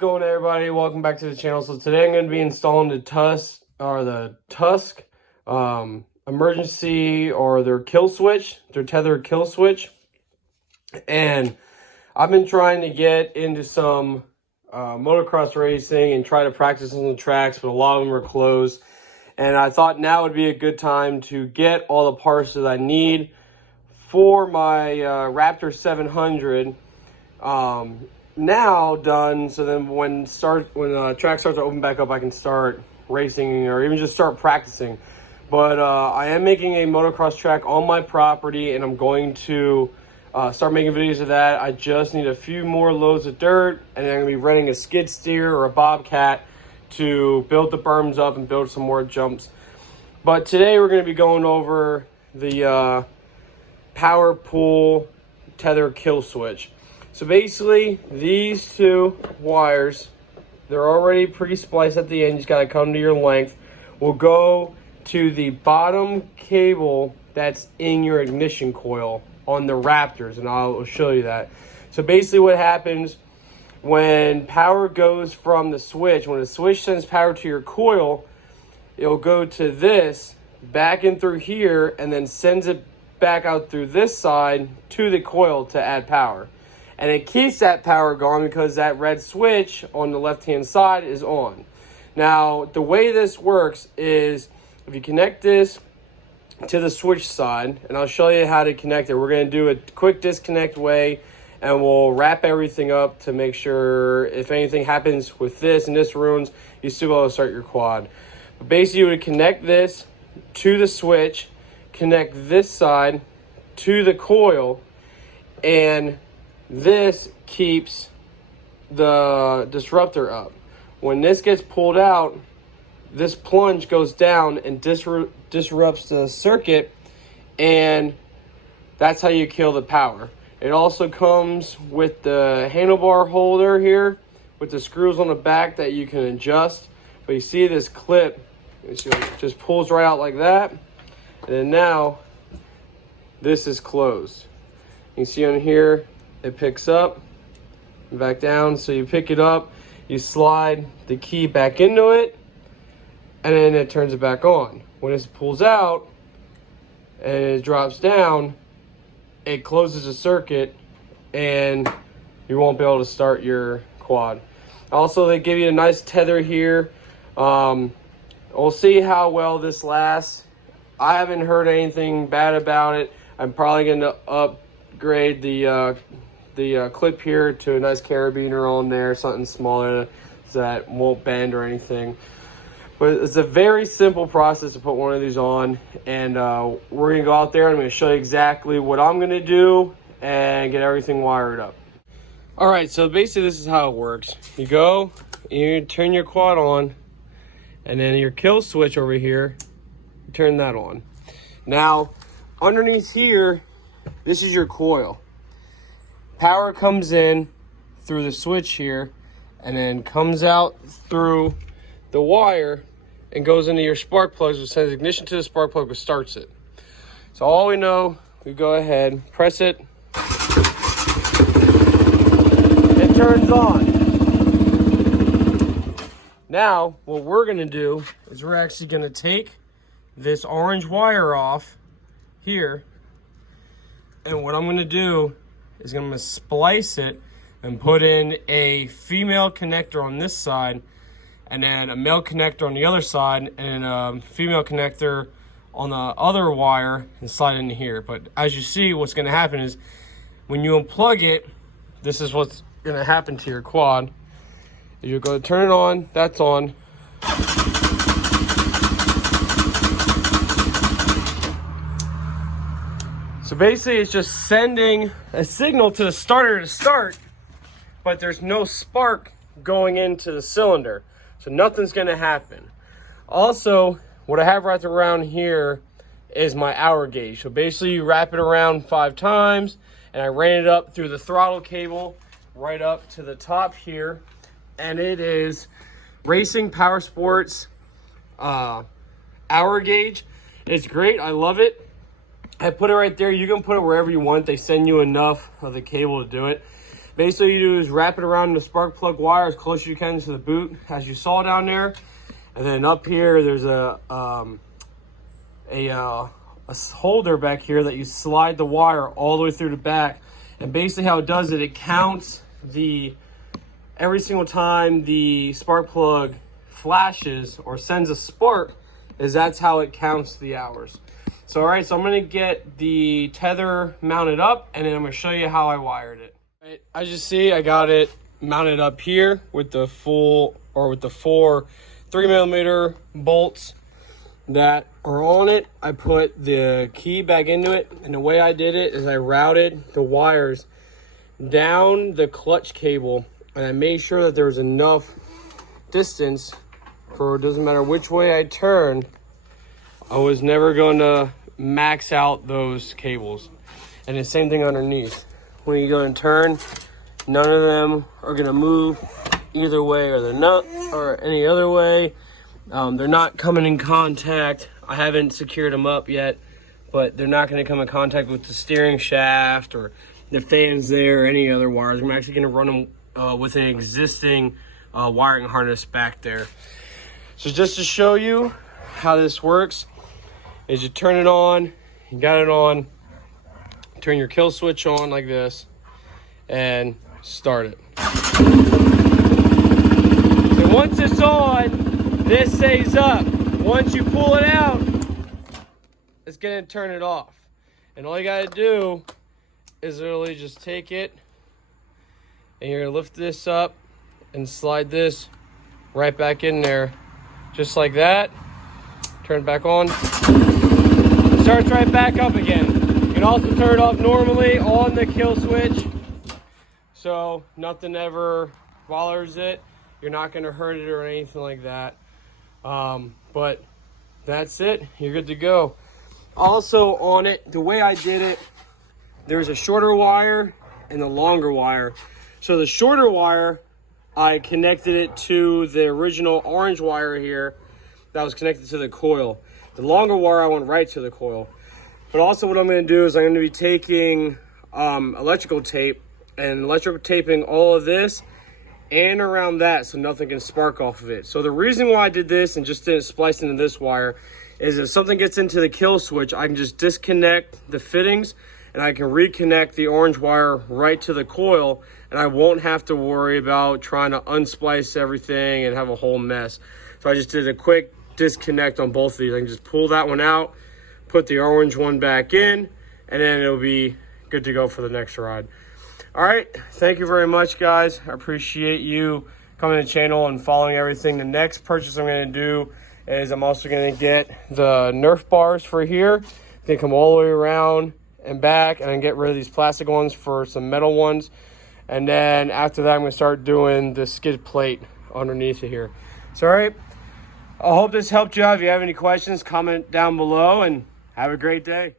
going, everybody? Welcome back to the channel. So today I'm going to be installing the tusk emergency or their kill switch, their tether kill switch. And I've been trying to get into some motocross racing and try to practice on the tracks, but a lot of them are closed. And I thought now would be a good time to get all the parts that I need for my Raptor 700 now done. So then when track starts to open back up, I can start racing or even just start practicing. But I am making a motocross track on my property, and I'm going to start making videos of that. I just need a few more loads of dirt, and then I'm going to be renting a skid steer or a bobcat to build the berms up and build some more jumps. But today we're going to be going over the power pull tether kill switch. So basically these two wires, they're already pre-spliced at the end. You just got to come to your length. Will go to the bottom cable that's in your ignition coil on the Raptors, and I'll show you that. So basically what happens when power goes from the switch, when the switch sends power to your coil, it'll go to this, back in through here, and then sends it back out through this side to the coil to add power. And it keeps that power going because that red switch on the left-hand side is on. Now, the way this works is if you connect this to the switch side, and I'll show you how to connect it. We're going to do a quick disconnect way, and we'll wrap everything up to make sure if anything happens with this and this ruins, you still be able to start your quad. But basically, you would connect this to the switch, connect this side to the coil, and this keeps the disruptor up. When this gets pulled out, this plunge goes down and disrupts the circuit, and that's how you kill the power. It also comes with the handlebar holder here with the screws on the back that you can adjust. But you see this clip, it just pulls right out like that. And then now this is closed. You can see on here it picks up and back down. So you pick it up, you slide the key back into it, and then it turns it back on. When it pulls out and it drops down, it closes the circuit and you won't be able to start your quad. Also, they give you a nice tether here. We'll see how well this lasts. I haven't heard anything bad about it. I'm probably going to upgrade the clip here to a nice carabiner on there, something smaller that won't bend or anything. But it's a very simple process to put one of these on, and we're going to go out there and I'm going to show you exactly what I'm going to do and get everything wired up. All right, so basically this is how it works. You go, you turn your quad on, and then your kill switch over here, you turn that on. Now, underneath here, this is your coil. Power comes in through the switch here, and then comes out through the wire and goes into your spark plugs, which sends ignition to the spark plug, which starts it. So all we know, we go ahead, press it, it turns on. Now, what we're gonna do is we're actually gonna take this orange wire off here, and what I'm gonna do is I'm gonna splice it and put in a female connector on this side, and then a male connector on the other side, and a female connector on the other wire, and slide into here. But as you see, what's gonna happen is when you unplug it, this is what's gonna happen to your quad. You're gonna turn it on, that's on. So basically it's just sending a signal to the starter to start, but there's no spark going into the cylinder. So nothing's gonna happen. Also, what I have wrapped around here is my hour gauge. So basically you wrap it around 5 times, and I ran it up through the throttle cable right up to the top here. And it is Racing Power Sports hour gauge. It's great, I love it. I put it right there. You can put it wherever you want. They send you enough of the cable to do it. Basically, you do is wrap it around the spark plug wire as close as you can to the boot, as you saw down there. And then up here, there's a holder back here that you slide the wire all the way through the back. And basically how it does it, it counts every single time the spark plug flashes or sends a spark, that's how it counts the hours. So, all right, so I'm gonna get the tether mounted up, and then I'm gonna show you how I wired it. Right, as you see, I got it mounted up here with the four 3mm bolts that are on it. I put the key back into it, and the way I did it is I routed the wires down the clutch cable, and I made sure that there was enough distance for, it doesn't matter which way I turn, I was never going to max out those cables. And the same thing underneath. When you go and turn, none of them are going to move either way or any other way. They're not coming in contact. I haven't secured them up yet, but they're not going to come in contact with the steering shaft or the fans there or any other wires. I'm actually going to run them with an existing wiring harness back there. So just to show you how this works, is you turn it on, you got it on, turn your kill switch on like this, and start it. So once it's on, this stays up. Once you pull it out, it's gonna turn it off. And all you gotta do is literally just take it, and you're gonna lift this up and slide this right back in there, just like that. Turn it back on. Starts right back up again. You can also turn it off normally on the kill switch, so nothing ever bothers it. You're not going to hurt it or anything like that. But that's it. You're good to go. Also on it, the way I did it, there's a shorter wire and a longer wire. So the shorter wire, I connected it to the original orange wire here that was connected to the coil. The longer wire I went right to the coil. But also what I'm going to do is I'm going to be taking electrical tape and electrical taping all of this and around that so nothing can spark off of it. So the reason why I did this and just didn't splice into this wire is if something gets into the kill switch, I can just disconnect the fittings and I can reconnect the orange wire right to the coil, and I won't have to worry about trying to unsplice everything and have a whole mess. So I just did a quick disconnect on both of these. I can just pull that one out, put the orange one back in, and then it'll be good to go for the next ride. All right, thank you very much, guys. I appreciate you coming to the channel and following everything. The next purchase I'm going to do is I'm also going to get the Nerf bars for here. They come all the way around and back, and I can get rid of these plastic ones for some metal ones. And then after that, I'm going to start doing the skid plate underneath it here. So, all right, I hope this helped you out. If you have any questions, comment down below, and have a great day.